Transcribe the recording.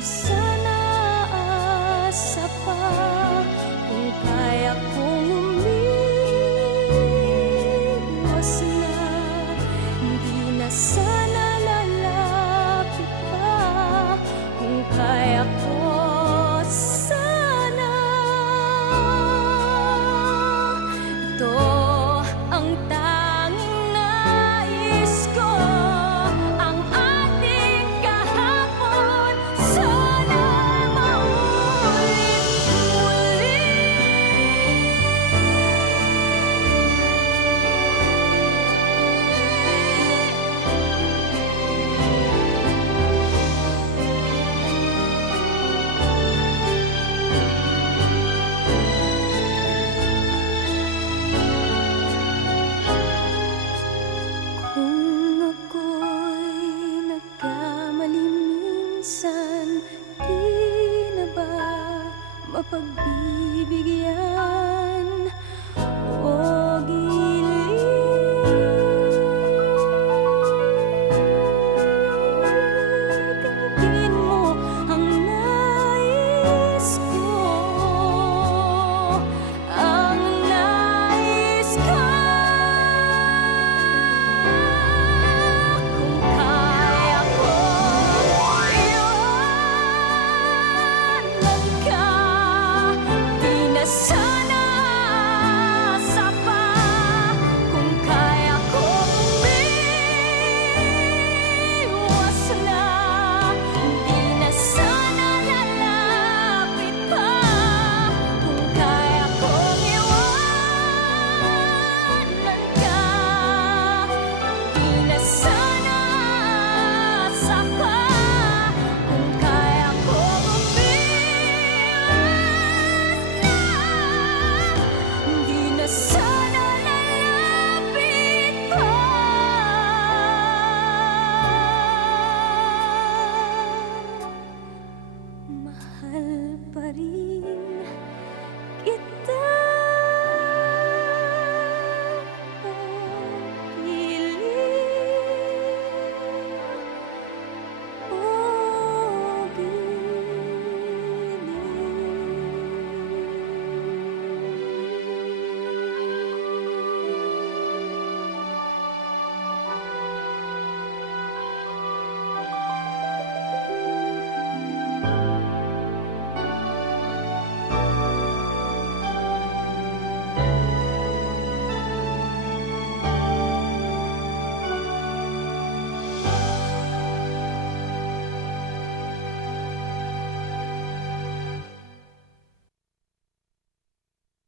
sana asa pa kung kaya kong umiwas na. Hindi na sana lalapit pa kung kaya ko sana. Ito ang tanging nais ko, ang ating kahapon sana maulit muli. Kung ako'y nagkamali minsan, di na ba mapagbibigyan o gilitin mo ang nais ko, ang nais ko. Kung kaya ko iwanan ka, di na sana asa pa kung kaya kong umiwas na. Di na sana lalapit pa kung kaya kong iwanan ka. Di na sana asa pa kung kaya kong umiwas na. Di na sana lalapit pa. Mahal pa rin